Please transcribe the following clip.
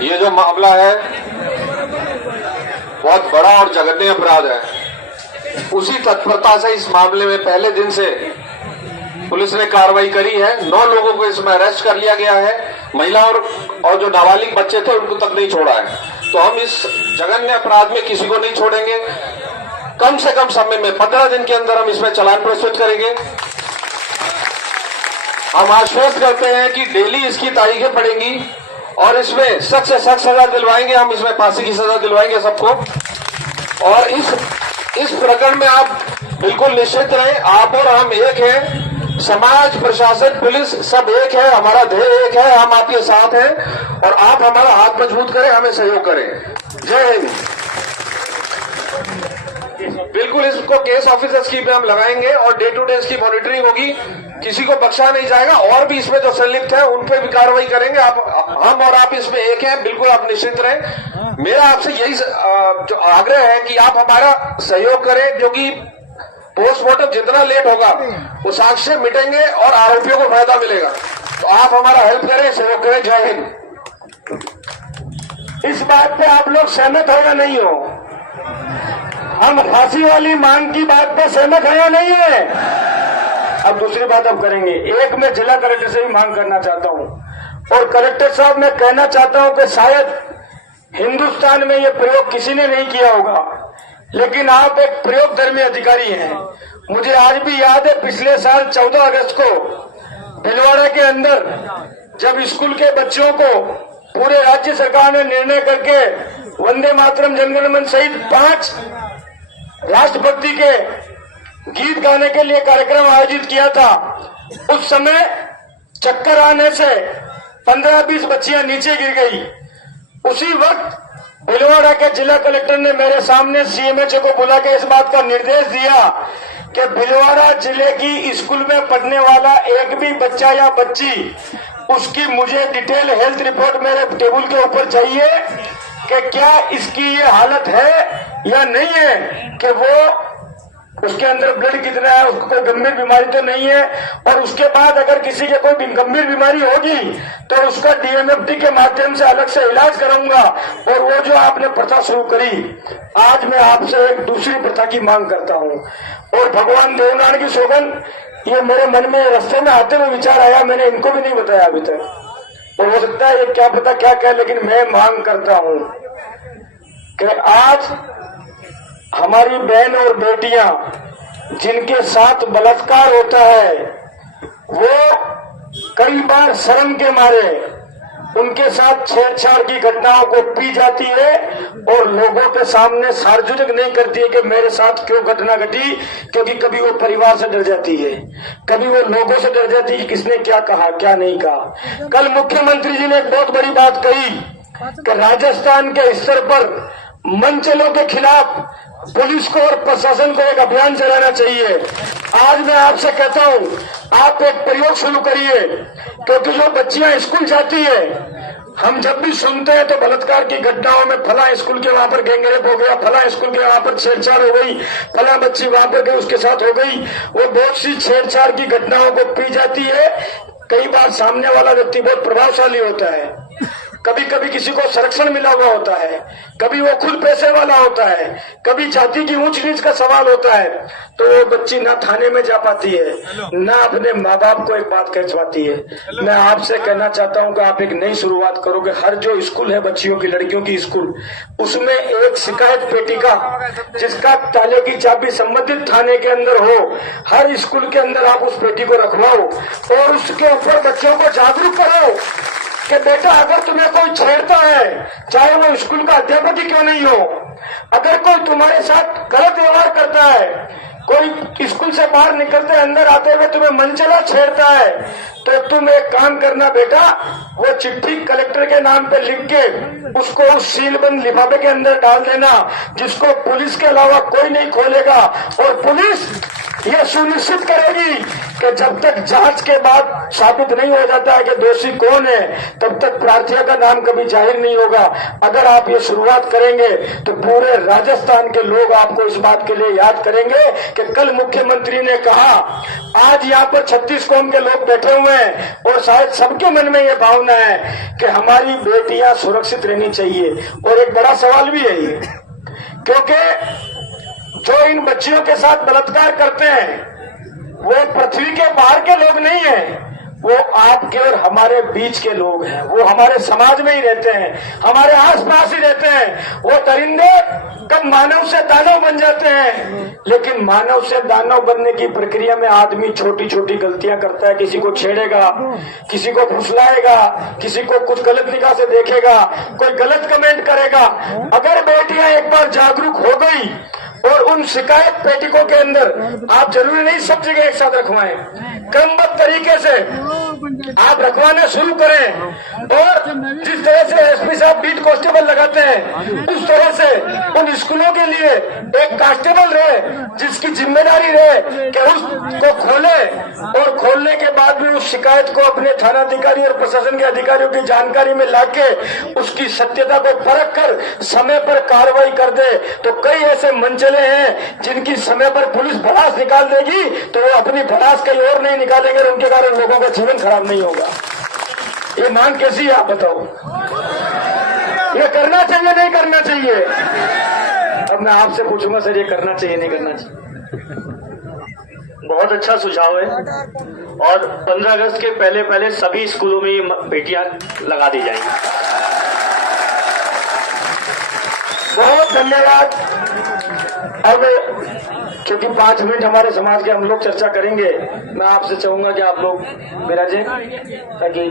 ये जो मामला है बहुत बड़ा और जघन्य अपराध है। उसी तत्परता से इस मामले में पहले दिन से पुलिस ने कार्रवाई करी है। 9 लोगों को इसमें अरेस्ट कर लिया गया है। महिला और जो नाबालिग बच्चे थे उनको तक नहीं छोड़ा है। तो हम इस जघन्य अपराध में किसी को नहीं छोड़ेंगे। कम से कम समय में 15 दिन के अंदर हम इसमें चालान प्रस्तुत करेंगे। हम आश्वस्त करते हैं कि डेली इसकी तारीखें पड़ेंगी और इसमें सख्त से सख्त सजा दिलवाएंगे। हम इसमें फांसी की सजा दिलवाएंगे सबको। और इस प्रकरण में आप बिल्कुल निश्चित रहें, आप और हम एक हैं। समाज, प्रशासन, पुलिस सब एक है। हमारा ध्येय एक है, हम आपके साथ हैं और आप हमारा हाथ मजबूत करें, हमें सहयोग करें। जय हिंद। बिल्कुल इसको केस ऑफिसर स्कीम पे हम लगाएंगे और डे टू डे इसकी मॉनिटरिंग होगी। किसी को बख्शा नहीं जाएगा और भी इसमें जो संलिप्त है उन पे भी कार्रवाई करेंगे। हम और आप इसमें एक हैं, बिल्कुल आप निश्चित रहें। मेरा आपसे यही जो आग्रह है कि आप हमारा सहयोग करें, क्योंकि पोस्टमार्टम जितना लेट होगा वो साक्ष्य मिटेंगे और आरोपियों को फायदा मिलेगा। तो आप हमारा हेल्प करें, सहयोग करें। जय हिंद। इस बात पे आप लोग सहमत हो या नहीं हो? हम फांसी वाली मांग की बात पे सहमत है या नहीं है? अब दूसरी बात अब करेंगे। एक मैं जिला कलेक्टर से भी मांग करना चाहता हूँ और कलेक्टर साहब मैं कहना चाहता हूँ कि शायद हिंदुस्तान में ये प्रयोग किसी ने नहीं किया होगा, लेकिन आप एक प्रयोगधर्मी अधिकारी हैं। मुझे आज भी याद है पिछले साल 14 अगस्त को भिलवाड़ा के अंदर जब स्कूल के बच्चों को पूरे राज्य सरकार ने निर्णय करके वंदे मातरम, जनगण मन सहित 5 राष्ट्रभक्ति के गीत गाने के लिए कार्यक्रम आयोजित किया था। उस समय चक्कर आने से 15-20 बच्चियां नीचे गिर गई। उसी वक्त भिलवाड़ा के जिला कलेक्टर ने मेरे सामने सीएमएचओ को बुला के इस बात का निर्देश दिया कि भिलवाड़ा जिले की स्कूल में पढ़ने वाला एक भी बच्चा या बच्ची, उसकी मुझे डिटेल हेल्थ रिपोर्ट मेरे टेबल के ऊपर चाहिए कि क्या इसकी ये हालत है या नहीं है, कि वो उसके अंदर ब्लड कितना है, उसको कोई गंभीर बीमारी तो नहीं है, और उसके बाद अगर किसी के कोई गंभीर बीमारी होगी तो उसका डीएमएफटी के माध्यम से अलग से इलाज कराऊंगा। और वो जो आपने प्रथा शुरू करी, आज मैं आपसे एक दूसरी प्रथा की मांग करता हूँ। और भगवान देवनारायण की सौगंध, ये मेरे मन में रास्ते में आते हुए विचार आया, मैंने इनको भी नहीं बताया अभी तक। तो हो सकता है ये क्या पता क्या कहे, लेकिन मैं मांग करता हूँ कि आज हमारी बहन और बेटियां जिनके साथ बलात्कार होता है, वो कई बार शर्म के मारे उनके साथ छेड़छाड़ की घटनाओं को पी जाती है और लोगों के सामने सार्वजनिक नहीं करती है कि मेरे साथ क्यों घटना घटी, क्योंकि कभी वो परिवार से डर जाती है, कभी वो लोगों से डर जाती है कि किसने क्या कहा क्या नहीं कहा। कल मुख्यमंत्री जी ने एक बहुत बड़ी बात कही कि राजस्थान के स्तर पर मंचलों के खिलाफ पुलिस को और प्रशासन को एक अभियान चलाना चाहिए। आज मैं आपसे कहता हूं, आप एक प्रयोग शुरू करिए, क्योंकि जो बच्चियां स्कूल जाती है, हम जब भी सुनते हैं तो बलात्कार की घटनाओं में फला स्कूल के वहां पर गैंगरेप हो गया, फला स्कूल के वहां पर छेड़छाड़ हो गई, फला बच्ची वहां पर गई उसके साथ हो गई। वो बहुत सी छेड़छाड़ की घटनाओं को पी जाती है। कई बार सामने वाला व्यक्ति बहुत प्रभावशाली होता है, कभी कभी किसी को संरक्षण मिला हुआ होता है, कभी वो खुद पैसे वाला होता है, कभी जाति की ऊंच नीच का सवाल होता है, तो वो बच्ची ना थाने में जा पाती है, ना अपने माँ बाप को एक बात कह पाती है। मैं आपसे कहना चाहता हूँ कि आप एक नई शुरुआत करोगे। हर जो स्कूल है बच्चियों की, लड़कियों की स्कूल, उसमें एक शिकायत पेटिका जिसका ताले की चाबी संबंधित थाने के अंदर हो, हर स्कूल के अंदर आप उस पेटी को रखवाओ और उसके ऊपर बच्चों को जागरूक करो कि बेटा अगर तुम्हें कोई छेड़ता है, चाहे वो स्कूल का अध्यापक ही क्यों नहीं हो, अगर कोई तुम्हारे साथ गलत व्यवहार करता है, कोई स्कूल से बाहर निकलते अंदर आते हुए तुम्हें मनचला छेड़ता है, तो तुम एक काम करना बेटा, वो चिट्ठी कलेक्टर के नाम पे लिख के उसको उस सीलबंद लिफाफे के अंदर डाल देना, जिसको पुलिस के अलावा कोई नहीं खोलेगा। और पुलिस ये सुनिश्चित करेगी कि जब तक जांच के बाद साबित नहीं हो जाता है कि दोषी कौन है, तब तक प्रार्थियों का नाम कभी जाहिर नहीं होगा। अगर आप ये शुरुआत करेंगे तो पूरे राजस्थान के लोग आपको इस बात के लिए याद करेंगे कि कल मुख्यमंत्री ने कहा, आज यहाँ पर 36 कौम के लोग बैठे हुए हैं और शायद सबके मन में ये भावना है कि हमारी बेटियां सुरक्षित रहनी चाहिए। और एक बड़ा सवाल भी है ये, क्योंकि जो इन बच्चियों के साथ बलात्कार करते हैं वो पृथ्वी के बाहर के लोग नहीं हैं, वो आपके और हमारे बीच के लोग हैं। वो हमारे समाज में ही रहते हैं, हमारे आसपास ही रहते हैं। वो दरिंदे कब मानव से दानव बन जाते हैं, लेकिन मानव से दानव बनने की प्रक्रिया में आदमी छोटी छोटी गलतियां करता है। किसी को छेड़ेगा, किसी को फुसलाएगा, किसी को कुछ गलत निगाह से देखेगा, कोई गलत कमेंट करेगा। अगर बेटियां एक बार जागरूक हो गई और उन शिकायत पेटिकों के अंदर, आप जरूरी नहीं सब जगह एक साथ रखवाएं, क्रमबद्ध तरीके से आप रखवाना शुरू करें। और जिस तरह से एसपी साहब बीट कांस्टेबल लगाते हैं, उस तरह से उन स्कूलों के लिए एक कांस्टेबल रहे जिसकी जिम्मेदारी रहे कि उसको खोले और खोलने के बाद भी उस शिकायत को अपने थानाधिकारी और प्रशासन के अधिकारियों की जानकारी में लाके उसकी सत्यता को परख कर समय पर कार्रवाई कर दे। तो कई ऐसे मंचले हैं जिनकी समय पर पुलिस भड़ास निकाल देगी तो वो अपनी भड़ास कहीं और नहीं निकालेंगे और उनके कारण लोगों का जीवन खराब नहीं होगा। ये मांग कैसी है आप बताओ? ये करना चाहिए नहीं करना चाहिए? अब मैं आपसे पूछूंगा सर, ये करना चाहिए नहीं करना चाहिए? बहुत अच्छा सुझाव है और 15 अगस्त के पहले पहले सभी स्कूलों में ये बेटियां लगा दी जाएंगी। बहुत धन्यवाद। अब क्योंकि 5 मिनट हमारे समाज के हम लोग चर्चा करेंगे, मैं आपसे चाहूंगा कि आप लोग विराजें ताकि